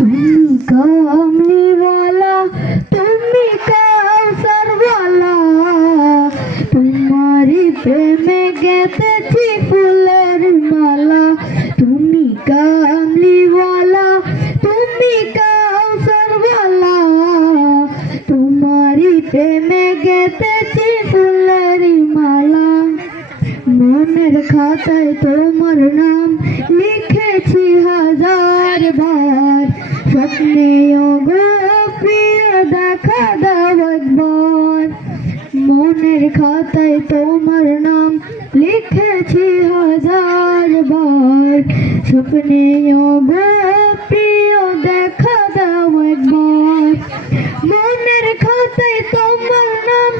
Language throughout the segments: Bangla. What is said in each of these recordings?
তুমি কামলিওয়ালা, তুমি কাউসারওয়ালা, তোমারি প্রেমে গেঁথেছি ফুলের মালা। তুমি কামলিওয়ালা, তুমি কাউসারওয়ালা, তোমারি প্রেমে গেঁথেছি ফুলের মালা। মনের খাতায় তোমার নাম লিখেছি হাজার বার, স্বপ্নে গো প্রিয় দেখা দাও একবার। মনের খাতায় তোমার নাম লিখেছি হাজার বার, স্বপ্নে গো প্রিয় দেখা দাও একবার। মনের খাতায় তোমার নাম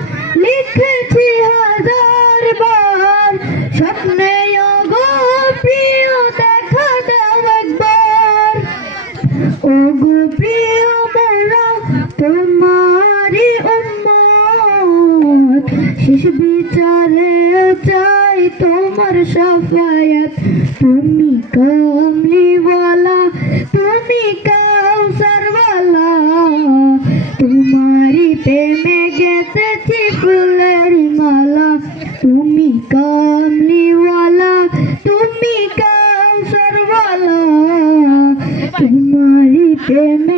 লিখেছি হাজার বার, স্বপ্নে গো প্রিয় দেখা দাও একবার। ও গো প্রিয় মোরা তোমারি উম্মত, শেষ বিচারে চাই তোমার শাফায়াত। তুমি কামলিওয়ালা, তুমি কাউসারওয়ালা, তোমারি প্রেমে গেঁথেছি ফুলের মালা। তুমি কামলিওয়ালা, তুমি কাউসারওয়ালা, তোমারি প্রেমে